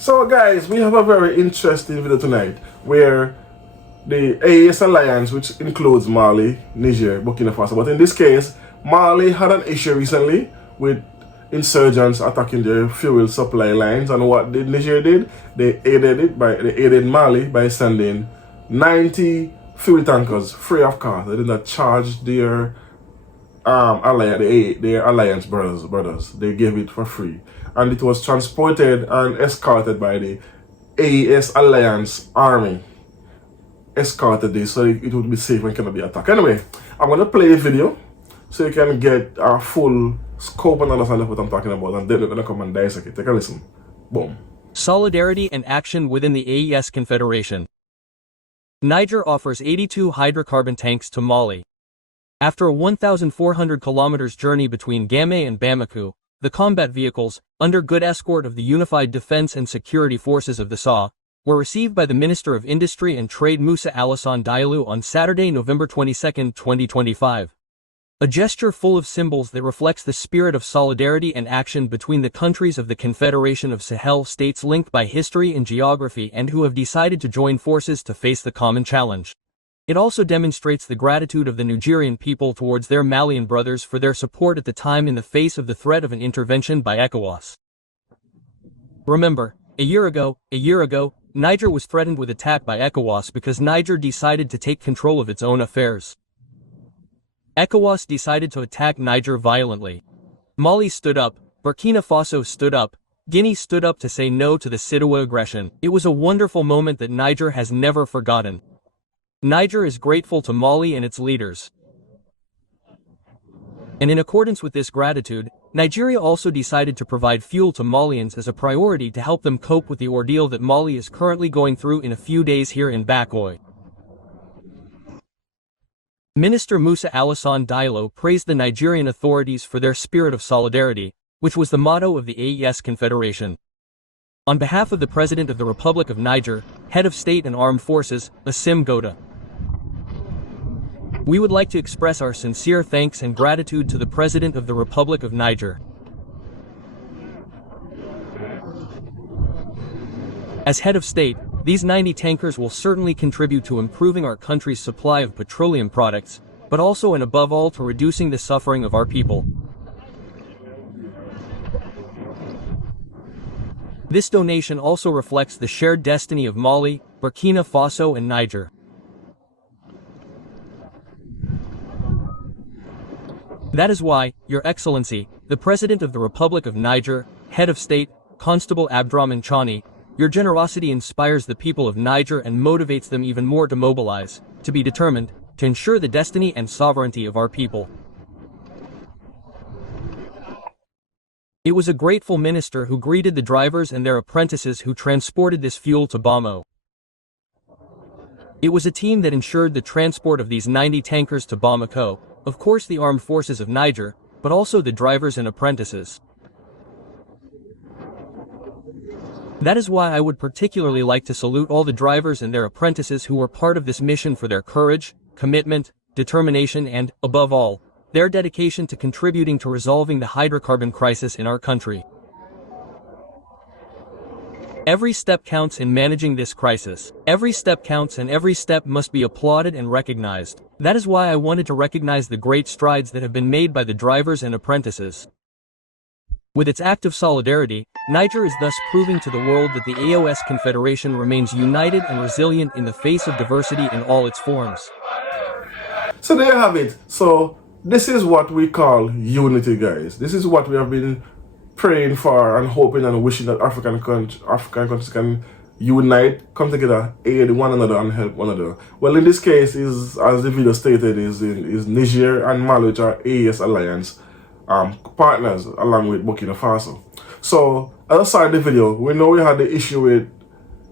So guys, we have a very interesting video tonight where the AES alliance, which includes Mali, Niger, Burkina Faso, but in this case, Mali had an issue recently with insurgents attacking their fuel supply lines, and what did Niger did? They aided Mali by sending 90 fuel tankers free of cost. They did not charge their alliance brothers. They gave it for free, and it was transported and escorted by the AES Alliance Army. Escorted this so it would be safe and cannot be attacked. Anyway, I'm gonna play a video so you can get a full scope and understand of what I'm talking about, and then we're gonna come and dissect it. Take a listen. Boom. Solidarity and action within the AES Confederation. Niger offers 82 hydrocarbon tanks to Mali. After a 1,400 kilometers journey between Gamay and Bamako, the combat vehicles, under good escort of the Unified Defense and Security Forces of the SA, were received by the Minister of Industry and Trade Moussa Alassane Diallo on Saturday, November 22, 2025. A gesture full of symbols that reflects the spirit of solidarity and action between the countries of the Confederation of Sahel states linked by history and geography and who have decided to join forces to face the common challenge. It also demonstrates the gratitude of the Nigerian people towards their Malian brothers for their support at the time in the face of the threat of an intervention by ECOWAS. Remember, a year ago, Niger was threatened with attack by ECOWAS because Niger decided to take control of its own affairs. ECOWAS decided to attack Niger violently. Mali stood up, Burkina Faso stood up, Guinea stood up to say no to the Sidiwa aggression. It was a wonderful moment that Niger has never forgotten. Niger is grateful to Mali and its leaders. And in accordance with this gratitude, Nigeria also decided to provide fuel to Malians as a priority to help them cope with the ordeal that Mali is currently going through in a few days here in Bakoy. Minister Moussa Alassane Diallo praised the Nigerian authorities for their spirit of solidarity, which was the motto of the AES Confederation. On behalf of the President of the Republic of Niger, Head of State and Armed Forces, Assimi Goïta, we would like to express our sincere thanks and gratitude to the President of the Republic of Niger. As head of state, these 90 tankers will certainly contribute to improving our country's supply of petroleum products, but also and above all to reducing the suffering of our people. This donation also reflects the shared destiny of Mali, Burkina Faso and Niger. That is why, Your Excellency, the President of the Republic of Niger, Head of State, Constable Abdrahman Chani, your generosity inspires the people of Niger and motivates them even more to mobilize, to be determined, to ensure the destiny and sovereignty of our people. It was a grateful minister who greeted the drivers and their apprentices who transported this fuel to Bamo. It was a team that ensured the transport of these 90 tankers to Bamako, of course the armed forces of Niger, but also the drivers and apprentices. That is why I would particularly like to salute all the drivers and their apprentices who were part of this mission for their courage, commitment, determination and, above all, their dedication to contributing to resolving the hydrocarbon crisis in our country. Every step counts in managing this crisis. Every step counts and every step must be applauded and recognized. That is why I wanted to recognize the great strides that have been made by the drivers and apprentices. With its act of solidarity, Niger is thus proving to the world that the AES Confederation remains united and resilient in the face of diversity in all its forms. So there you have it. So this is what we call unity, guys. This is what we have been praying for and hoping and wishing that African countries can unite, come together, aid one another and help one another. Well, in this case, is as the video stated, is Niger and Mali, which are AES Alliance partners, along with Burkina Faso. So, as I saw in the video, we know we had the issue with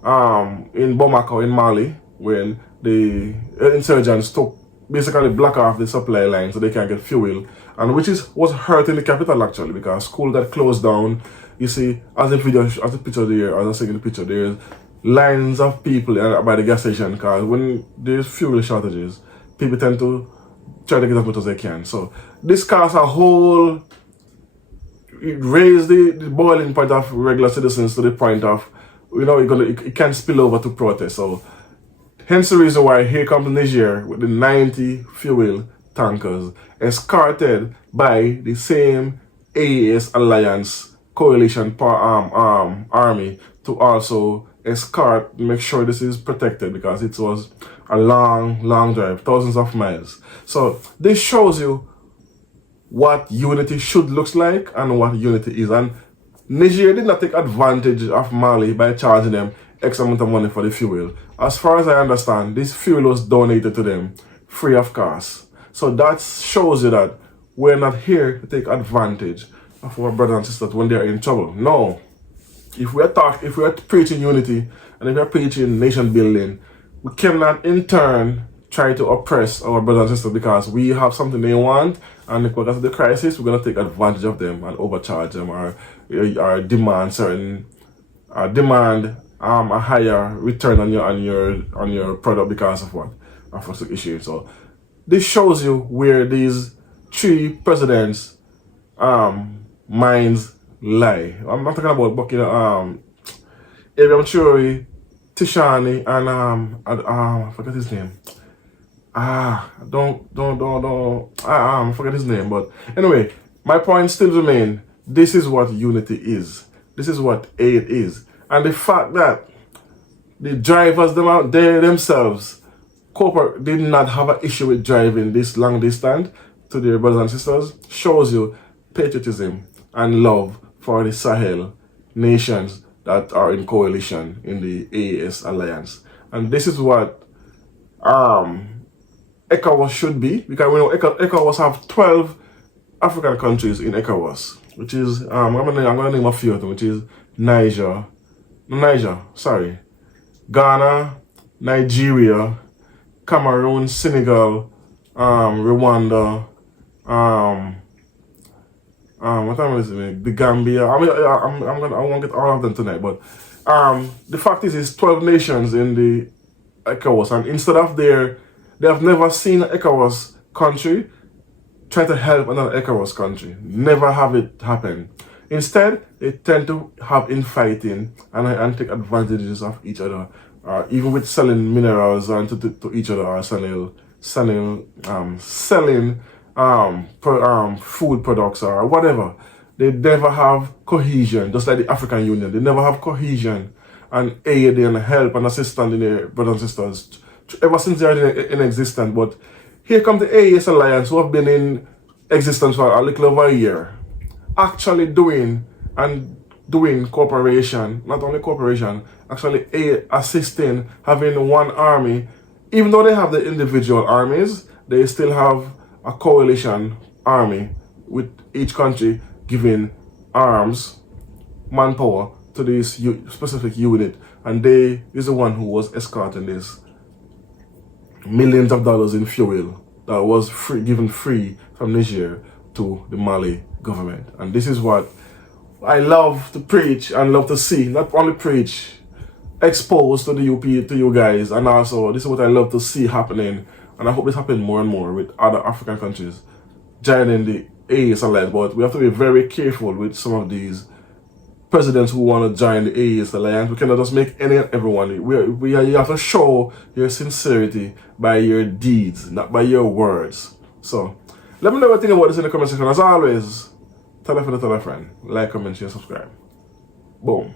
in Bamako in Mali when the insurgents basically block off the supply line so they can't get fuel, and which was hurting the capital actually, because school got closed down. You see, as the picture there, as I see in the picture, there's lines of people by the gas station, because when there's fuel shortages, people tend to try to get as much as they can. So this caused a whole it raised the boiling point of regular citizens to the point of it can spill over to protest. So hence the reason why here comes Niger with the 90 fuel tankers escorted by the same AES Alliance coalition army to also escort, make sure this is protected, because it was a long drive, thousands of miles. So this shows you what unity should look like and what unity is. And Niger did not take advantage of Mali by charging them X amount of money for the fuel. As far as I understand, this fuel was donated to them free of cost. So that shows you that we're not here to take advantage of our brothers and sisters when they're in trouble. No. If we're preaching unity and if we're preaching nation building, we cannot in turn try to oppress our brothers and sisters because we have something they want, and because of the crisis, we're gonna take advantage of them and overcharge them, or demand a higher return on your product because of what? Of what's the issue. So this shows you where these three presidents minds lie. I'm not talking about Buckingham, Abraham Churi, Tishani, and I forget his name. I forget his name. But anyway, my point still remains. This is what unity is. This is what aid is. And the fact that the drivers themselves did not have an issue with driving this long distance to their brothers and sisters shows you patriotism and love for the Sahel nations that are in coalition in the AES alliance. And this is what ECOWAS should be, because we know ECOWAS have 12 African countries in ECOWAS, which is I'm gonna name a few of them, which is Ghana, Nigeria, Cameroon, Senegal, Rwanda, what time is it? The Gambia. I won't get all of them tonight, but the fact is, it's 12 nations in the ECOWAS, and instead of they have never seen an ECOWAS country try to help another ECOWAS country. Never have it happen. Instead, they tend to have infighting and take advantages of each other, even with selling minerals to each other, or selling food products or whatever. They never have cohesion, just like the African Union. They never have cohesion and aid and help and assistance in their brothers and sisters ever since they are in existence. But here comes the AES Alliance, who have been in existence for a little over a year, actually doing cooperation, not only cooperation, actually assisting, having one army. Even though they have the individual armies, they still have a coalition army with each country giving arms, manpower to this specific unit, and they is the one who was escorting this millions of dollars in fuel that was given free from Niger to the Mali government. And this is what I love to preach and love to see, not only preach, exposed to you guys, and also this is what I love to see happening, and I hope this happens more and more with other African countries joining the AES alliance. But we have to be very careful with some of these presidents who want to join the AES alliance. We cannot just make any and everyone. You have to show your sincerity by your deeds, not by your words. So let me know what you think about this in the comment section. As always, tell a friend, like, comment, share, subscribe. Boom.